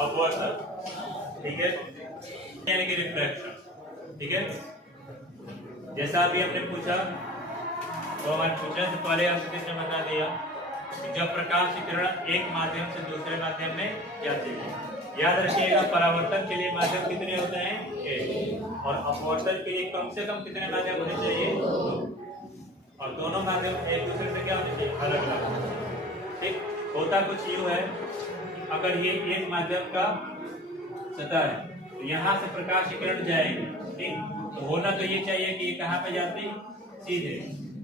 अपवर्तन, ठीक है, यानी कि रिफ्रैक्शन, ठीक है। जैसा अभी हमने पूछा तो हमारे पूछने से पहले आपको किसने बता दिया कि जब प्रकाश की किरण एक माध्यम से दूसरे माध्यम में जाती है, याद रखिएगा परावर्तन के लिए माध्यम कितने होते हैं, एक, और अपवर्तन के लिए कम से कम कितने माध्यम होने चाहिए, दो, और दोनों माध्यम एक दूसरे से क्या होने चाहिए, अलग अलग। ठीक, होता कुछ यूं है, अगर ये एक माध्यम का सतह है तो यहाँ से प्रकाश की किरण जाएगी, ठीक, तो होना तो ये चाहिए कि ये कहाँ पे जाती, सीधे,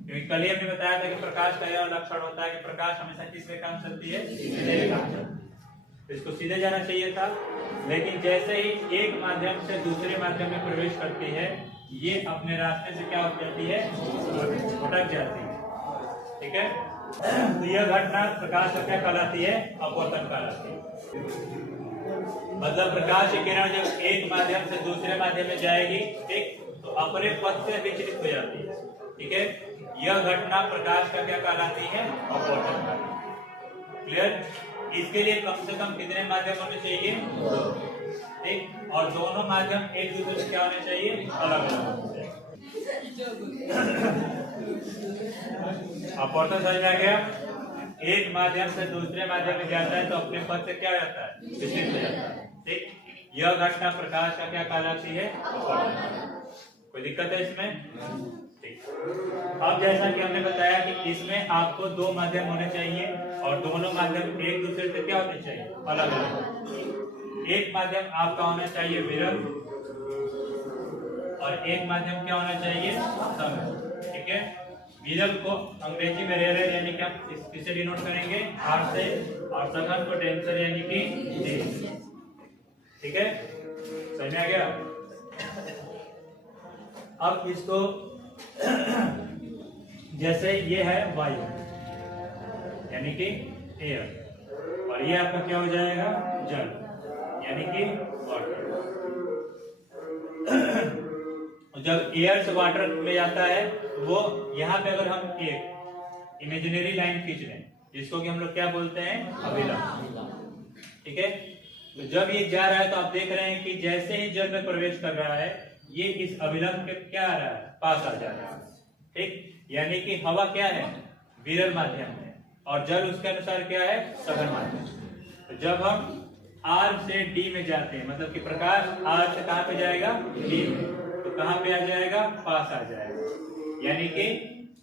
क्योंकि कल ही हमने बताया था कि प्रकाश का यह लक्षण होता है कि प्रकाश हमेशा किस रेखा में चलती है, सीधे रेखा में चलती है। इसको सीधे जाना चाहिए था, लेकिन जैसे ही एक माध्यम से दूसरे माध्यम में प्रवेश करती है, ये अपने रास्ते से क्या हो जाती है, भटक जाती है, ठीक है। तो यह घटना प्रकाश का क्या कहलाती है, अपवर्तन कहलाती है। मतलब प्रकाश की किरण जब एक माध्यम से दूसरे माध्यम में जाएगी, ठीक, तो अपने पथ से विचलित हो जाती है, ठीक है। यह घटना प्रकाश का क्या कहलाती है, अपवर्तन कहलाती है। क्लियर। इसके लिए कम से कम कितने माध्यम होने चाहिए, दो, ठीक, और दोनों माध्यम एक दूसरे से क्या होने चाहिए, अलग अलग होने चाहिए। अपवर्तन समझ में आ गया। एक माध्यम से दूसरे माध्यम में जाता है तो अपने पथ से क्या रहता है, विचलित हो जाता है, ठीक। यह घटना प्रकाश का क्या कहलाती है, अपवर्तन। कोई दिक्कत है इसमें, ठीक। अब जैसा कि हमने बताया कि इसमें आपको दो माध्यम होने चाहिए और दोनों माध्यम एक दूसरे से क्या होने चाहिए, अलग अलग। एक माध्यम आपका होना चाहिए विरल और एक माध्यम क्या होना चाहिए, सघन, ठीक है। विरल को अंग्रेजी में रेयर यानी कि आप किससे डिनोट करेंगे, आर से, और सघन को डेंसर यानी कि डी, ठीक है, समझ में आ गया। अब इसको जैसे ये है वायु यानी कि एयर, और ये आपका क्या हो जाएगा, जल यानी कि वाटर। जब एयर से वाटर में जाता है वो यहाँ पे अगर हम एक इमेजिनरी लाइन खींच लें जिसको कि हम लोग क्या बोलते हैं, अभिलंब, ठीक है। तो जब ये जा रहा है तो आप देख रहे हैं कि जैसे ही जल में प्रवेश कर रहा है ये इस अभिलंब के क्या आ रहा है, पास आ जा रहा है, ठीक। यानी कि हवा क्या है, विरल माध्यम है और जल उसके अनुसार क्या है, सघन माध्यम। तो जब हम R से D में जाते हैं, मतलब कि प्रकाश R से कहां पे जाएगा, D में, तो कहां पे आ जाएगा, पास आ जाएगा, यानी कि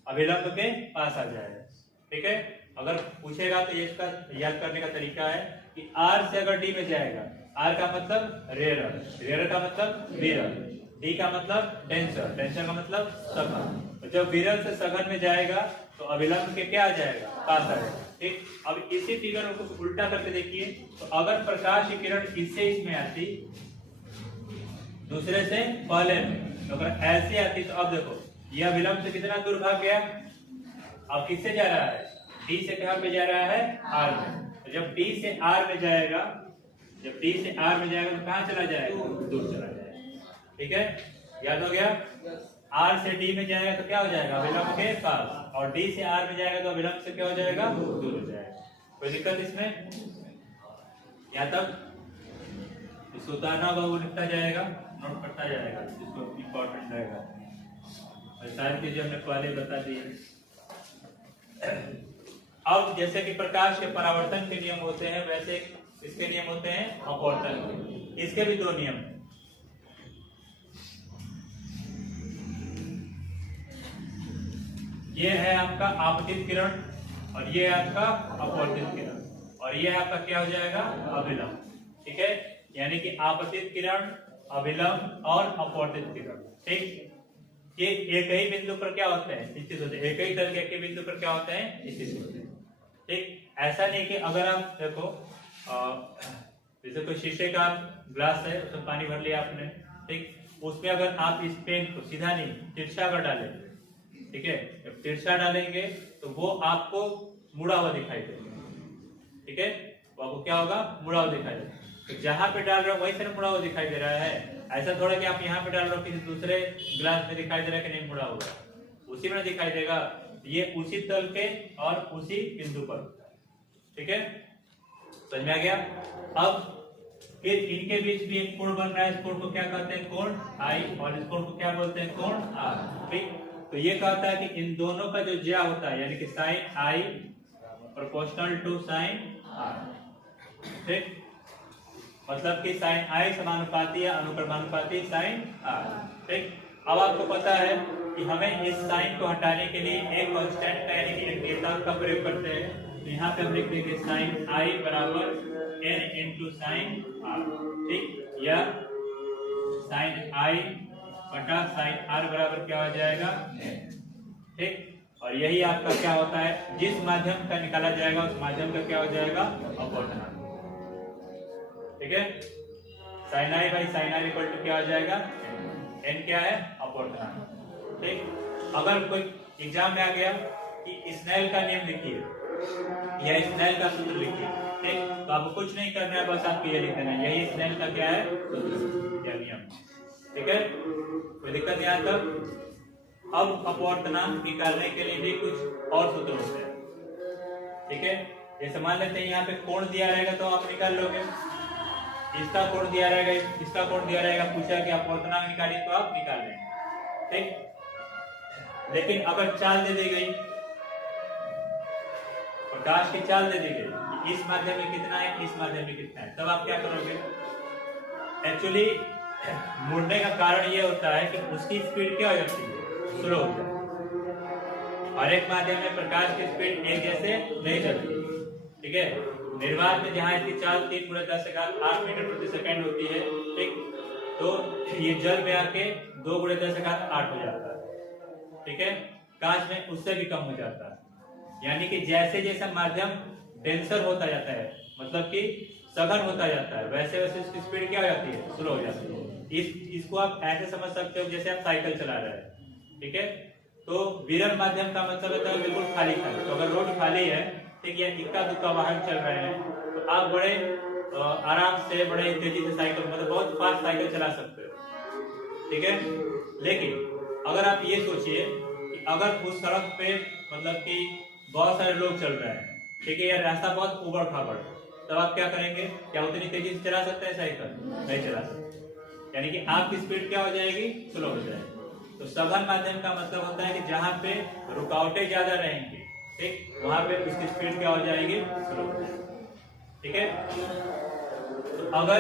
अभिलंब के पास आ जाएगा, ठीक है। अगर पूछेगा तो ये इसका याद करने का तरीका है कि R से अगर D में जाएगा, R का मतलब रेयर, रेयर का मतलब विरल, D का मतलब डेंसर, डेंसर का मतलब सघन। तो जब विरल से सघन में जाएगा तो अभिलंब के क्या आ जाएगा, पास आ जाएगा, ठीक। अब इसी फिगर को उल्टा करके देखिए, तो अगर प्रकाश की किरण इससे इसमें आती, दूसरे से पहले में, तो अगर ऐसे आती तो अब देखो यह अभिलंब से कितना दूर भाग गया, अब किससे जा रहा है, D से कहां पे जा रहा है, R में। तो जब D से R में जाएगा, जब D से R में जाएगा तो कहां चला जाएगा, दूर चला जाएगा, ठीक है, याद हो गया। R से D में जाएगा तो क्या हो जाएगा, अभिलंब के पास, और D से R में जाएगा तो अभिलंब से क्या हो जाएगा, दूर हो जाएगा। कोई दिक्कत इसमें, या तक इसको उतारना होगा वो लिखता जाएगा, नोट करता जाएगा, इसको इम्पोर्टेंट रहेगा, और सारी चीजें हमने पहले बता दी। अब जैसे कि प्रकाश के परावर्तन के नियम होते हैं वैसे इसके नियम होते हैं अपवर्तन के, इसके भी दो नियम हैं। ये है आपका आपतित किरण और ये है आपका अपवर्तित किरण, और ये आपका क्या हो जाएगा, अभिलंब, ठीक है। यानी कि आपतित किरण, अभिलंब और अपवर्तित किरण, ठीक, ये एक ही बिंदु पर क्या होते हैं, स्थित होते हैं, एक ही तल के बिंदु पर क्या होते हैं, स्थित होते हैं, ठीक। ऐसा नहीं कि अगर आप देखो जैसे कोई शीशे का ग्लास है उसमें पानी भर लिया आपने, ठीक, उसमें अगर आप इस पेन को सीधा नहीं तिरछा कर डालें, ठीक है, जब तिरछा डालेंगे तो वो आपको मुड़ा हुआ दिखाई देगा, ठीक है, वो आपको क्या होगा, मुड़ा हुआ दिखाई देगा। तो जहां पे डाल रहे हो वही से मुड़ा हुआ दिखाई दे रहा है, ऐसा थोड़ा कि आप यहाँ पे डाल रहे हो किसी दूसरे ग्लास में दिखाई दे रहा है कि नहीं मुड़ा हुआ, उसी में दिखाई देगा, ये उसी तल के और उसी बिंदु पर, ठीक है, समझ में आ गया। अब फिर इनके बीच भी एक कोण बन रहा है, इस कोण को क्या कहते हैं? कोण आई, और इस कोण को क्या बोलते हैं? कोण आर। ठीक, तो ये कहता है कि इन दोनों का जो ज्या होता है यानी कि sine i proportional to sine r. ठीक, मतलब कि साइन आई समानुपाती या अनुक्रमानुपाती साइन आर। ठीक, अब आपको पता है कि हमें इस साइन को हटाने के लिए एक कांस्टेंट का यानी कि एक नियतांक का प्रयोग करते हैं। तो यहाँ पे हम लिख देंगे साइन आई बराबर n इंटू साइन आर। ठीक, या साइन आई बटा साइन आर बराबर क्या हो जाएगा? ठीक, और यही आपका क्या होता है? जिस माध्यम का निकाला जाएगा उस माध्यम का क्या हो जाएगा? अपवर्तनांक। ठीक है, sine i by sine r equal to क्या हो जाएगा? n क्या है? अपवर्तनांक। ठीक, अगर कोई एग्जाम में आ गया कि स्नेल का नियम लिखिए या स्नेल का सूत्र लिखिए, ठीक, तो आपको कुछ नहीं करना है, बस आपको ये लिख देना है यही स्नेल का क्या है? सूत्र या नियम। ठीक है, कोई दिक्कत यहाँ तक? अब अपवर्तनांक निकालने के लिए भी कुछ और सूत्र होते हैं। ठीक है, जैसे मान लेते हैं यहाँ पे कोण दिया रहेगा तो आप निकाल लोगे, इसका कोण दिया रहेगा, इसका कोण दिया रहेगा, पूछा कि अपवर्तनांक निकालिए तो आप निकाल लेंगे। ठीक, लेकिन अगर चाल दे दी गई, प्रकाश की चाल दे दी गई, इस माध्यम में कितना है, इस माध्यम में कितना है, तब आप क्या करोगे? एक्चुअली मुड़ने का कारण ये होता है कि उसकी स्पीड क्या हो जाती है? स्लो हो जाती है। और एक माध्यम में प्रकाश की स्पीड एक जैसे नहीं चलती। ठीक है, निर्वात में जहां इसकी चाल 3 × 10⁸ मीटर प्रति सेकंड होती है, ठीक, तो ये जल में आके 2 × 10⁸ हो जाता है। ठीक है, कांच में उससे भी कम हो जाता है। यानी कि जैसे जैसे माध्यम डेंसर होता जाता है, मतलब कि सघन होता जाता है, वैसे वैसे इसकी स्पीड क्या हो जाती है? स्लो हो जाती है। इसको आप ऐसे समझ सकते हो जैसे आप साइकिल चला रहे हैं। ठीक है, तो विरल माध्यम का मतलब होता है बिल्कुल खाली खाली। तो अगर रोड खाली है, ठीक है, इक्का दुक्का वाहन चल रहे हैं, तो आप बड़े आराम से, बड़े तेजी से साइकिल, मतलब बहुत फास्ट साइकिल चला सकते हो। ठीक है, लेकिन अगर आप ये सोचिए कि अगर उस सड़क पे मतलब कि बहुत सारे लोग चल रहे हैं, ठीक है, या रास्ता बहुत उबड़ खाबड़, तब आप क्या करेंगे? क्या उतनी तेजी से चला सकते हैं साइकिल? नहीं चला सकते। यानी कि आपकी स्पीड क्या हो जाएगी? स्लो हो जाएगी। तो सघन माध्यम का मतलब होता है कि जहां पे रुकावटें ज्यादा रहेंगी, ठीक, वहां पे उसकी स्पीड क्या हो जाएगी? स्लो हो जाएगी। ठीक है, तो अगर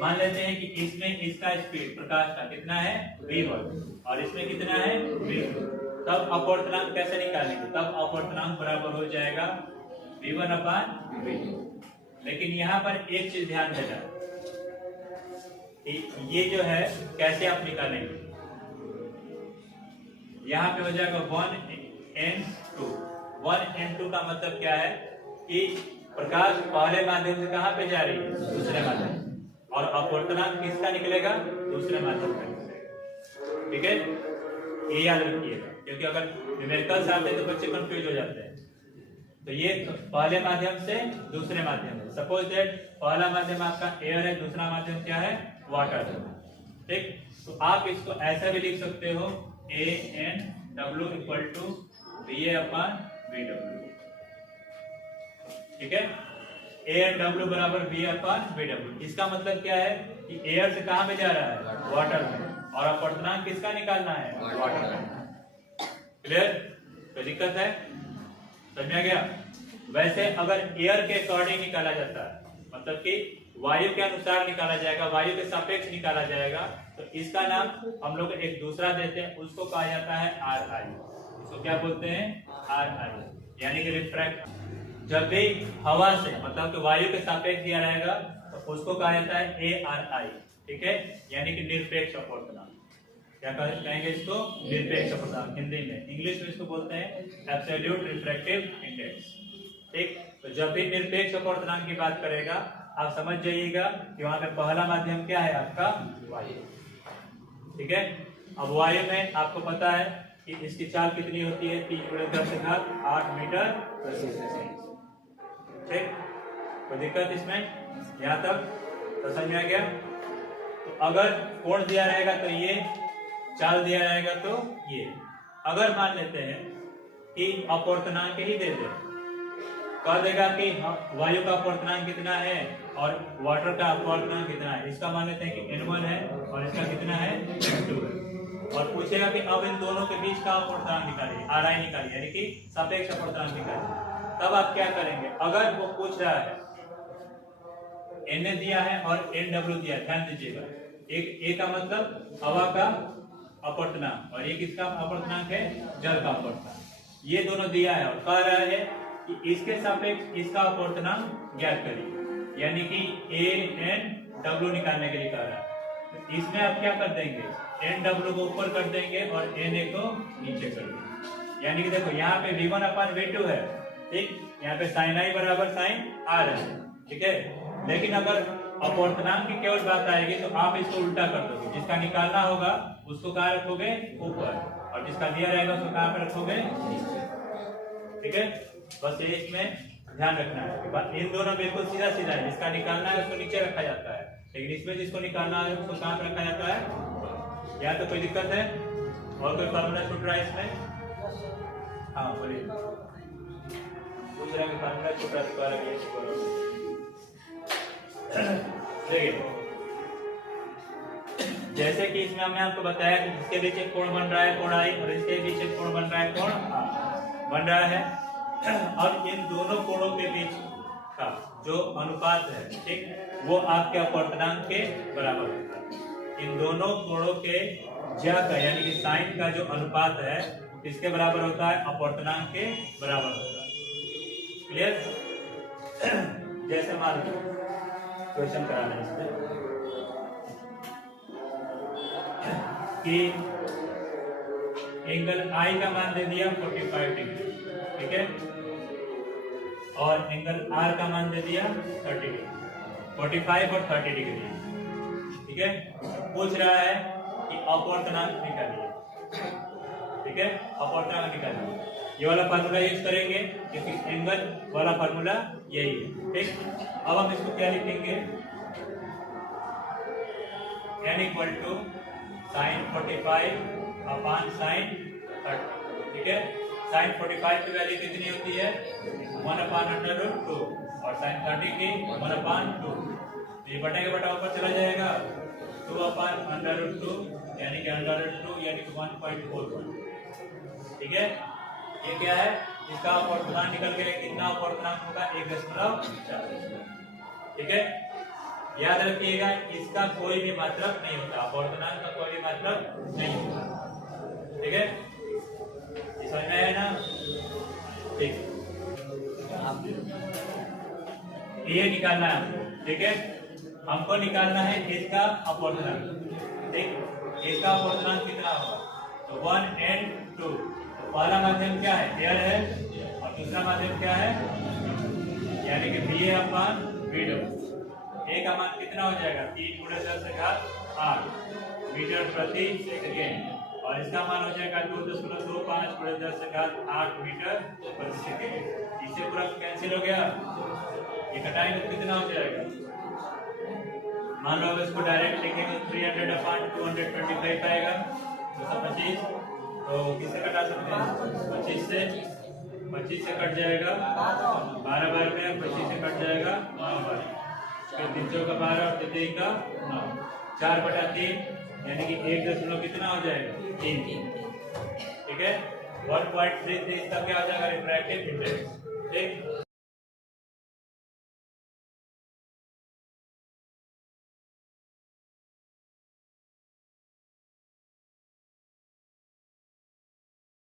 मान लेते हैं कि इसमें इसका स्पीड प्रकाश का कितना है? v1, और इसमें कितना है? v2, तब अपवर्तनांक कैसे निकालेंगे? तब अपवर्तनांक बराबर हो जाएगा v1/v2। लेकिन यहाँ पर एक चीज ध्यान देना, ये जो है कैसे आप निकालेंगे? यहाँ पे हो जाएगा 1n2। 1n2 का मतलब क्या है कि प्रकाश पहले माध्यम से कहां पे जा रही है? दूसरे माध्यम, और अपवर्तनांक किसका निकलेगा? दूसरे माध्यम का निकलेगा। ठीक है, ये याद रखिएगा, क्योंकि अगर न्यूमेरिकल्स आते हैं तो बच्चे कंफ्यूज हो जाते हैं। तो ये पहले माध्यम से दूसरे माध्यम है। सपोज दैट पहला माध्यम आपका एयर है, दूसरा माध्यम क्या है? वाटर है। ठीक, तो आप इसको ऐसा भी लिख सकते हो ANW = VA/VW। ठीक है, ANW बराबर VA/VW। इसका मतलब क्या है कि एयर से कहां में जा रहा है? वाटर में, और अपवर्तनांक किसका निकालना है? वाटर का। क्लियर? कोई दिक्कत है? समझ में गया? वैसे अगर एयर के अकॉर्डिंग निकाला जाता है, मतलब कि वायु के अनुसार निकाला जाएगा, वायु के सापेक्ष निकाला जाएगा, तो इसका नाम हम लोग एक दूसरा देते हैं, उसको कहा जाता है RI। इसको क्या बोलते हैं? RI, यानी कि रिफ्रैक्ट। जब भी हवा से मतलब कि वायु के सापेक्ष दिया रहेगा तो उसको कहा जाता है ARI। ठीक है, यानी कि निरपेक्ष अपवर्तनांक। क्या कहेंगे इसको? निरपेक्ष अपवर्तनांक हिंदी में। इंग्लिश में इसको बोलते हैं एब्सोल्यूट रिफ्रैक्टिव इंडेक्स। ठीक, तो जब भी निरपेक्ष अपवर्तनांक की बात करेगा आप समझ जाइएगा कि वहां पे पहला माध्यम क्या है आपका? वायु। ठीक है, अब वायु में आपको पता है कि इसकी चाल कितनी होती है? 3 × 10⁸ मीटर प्रति सेकंड। ठीक, कोई दिक्कत इसमें? यहाँ तक तो समझ में आ गया? तो अगर कोण दिया रहेगा तो ये, चाल दिया रहेगा तो ये। अगर मान लेते हैं कि अपवर्तनांक ही दे दे, कह देगा कि वायु का अपवर्तनांक कितना है और वाटर का अपवर्तनांक कितना है। इसका मान लेते हैं कि N1 है और इसका कितना है N2 है। और पूछेगा कि अब इन दोनों के बीच का अपवर्तनांक निकालिए, RI निकालिए, यानी कि सापेक्ष अपवर्तनांक निकालिए। तब आप क्या करेंगे, अगर वो पूछ रहा है Na दिया है और Nw दिया है, ध्यान दीजिएगा, एक A का मतलब हवा का अपवर्तनांक और एक इसका अपवर्तनांक है जल का अपवर्तनांक, ये दोनों दिया है और कह रहा है कि इसके सापेक्ष इसका अपवर्तनांक ज्ञात करिए, यानी कि Nw निकालने के लिए कह रहा है। तो इसमें आप क्या कर देंगे, Nw को ऊपर कर देंगे और Na को नीचे कर देंगे। यानी कि देखो यहाँ पे V1/V2 है, ठीक, यहाँ पे sin I बराबर sin R है, ठीक है। लेकिन अगर अपवर्तनांक की केवल बात आएगी तो आप इसको उल्टा कर दोगे, जिसका निकालना होगा उसको कहाँ रखोगे, ऊपर, और जिसका दिया रहेगा उसको कहाँ पे रखोगे, ठीक है। बस ये इसमें ध्यान रखना है। इन दोनों बिल्कुल सीधा सीधा है, जिसका निकालना है उसको नीचे रखा जाता है, लेकिन इसमें जिसको निकालना है उसको कहाँ पे रखा जाता है। यहाँ तो कोई दिक्कत है और कोई फार्मूला छूट रहा है इसमें? हाँ बोलिए, पूछ रहा है कि फार्मूला छूट रहा है तो देखिए, जैसे कि इसमें हमने आपको बताया कि इसके बीच एक कोण बन रहा है कोण I और इसके बीच एक कोण बन रहा है कोण बन रहा है। अब इन दोनों कोणों के बीच का जो अनुपात है, ठीक, वो आपके अपवर्तनांक के बराबर होता है। इन दोनों कोणों के ज्या का यानी कि साइन का जो अनुपात है किसके बराबर होता है, अपवर्तनांक के बराबर होता है। क्लियर? जैसे मान लो क्वेश्चन कराना है इसमें कि एंगल I का मान दे दिया 45 डिग्री, ठीक है, और एंगल R का मान दे दिया 30 डिग्री, 45 और 30 डिग्री, ठीक है। पूछ रहा है कि अपवर्तनांक निकालिए, ठीक है, अपवर्तनांक निकालिए। ये वाला फार्मूला यूज करेंगे क्योंकि एंगल वाला फार्मूला यही है, ठीक। अब हम इसको क्या लिखेंगे, n equal to sin 45 upon sin 30, ठीक है। sin 45 की वैल्यू कितनी होती है, 1/√2 और sin 30 की 1/2। ये बटा के बटा ऊपर चला जाएगा, 2/√2 यानी कि √2 यानी कि 1.41, ठीक है। ये क्या है, इसका अपवर्तनांक निकल गया, कितना अपवर्तनांक होगा, 1.4, ठीक है। याद रखिएगा इसका कोई भी मतलब नहीं होता, अपवर्तनांक का कोई भी मतलब नहीं होता, ठीक है। समझ में आया ना, ठीक। ये निकालना है हमको, ठीक है, हमको निकालना है इसका अपवर्तनांक, ठीक। इसका अपवर्तनांक कितना होगा, तो 1 and 2। पहला माध्यम क्या है, एयर है, और दूसरा माध्यम क्या है, यानी कि VA/V2। A का मान कितना हो जाएगा, 3 × 10⁸ मीटर प्रति सेकेंड, और इसका मान हो जाएगा 2.25 × 10⁸ मीटर प्रति सेकेंड। इससे पूरा कैंसिल हो गया, ये घटाएंगे तो कितना हो जाएगा, मान लो अगर इसको डायरेक्ट लिखेंगे 300/225 आएगा, 225। तो किससे कटा सकते हैं, 25 से कट जाएगा 12 बार में, 25 से कट जाएगा 9 बार, फिर 3 का 12 और 3 का 9, 4/3 यानी कि 1 दशमलव कितना हो जाएगा, 3, ठीक है। 1.33 इसका क्या हो जाएगा, रिफ्रैक्टिव इंडेक्स, ठीक।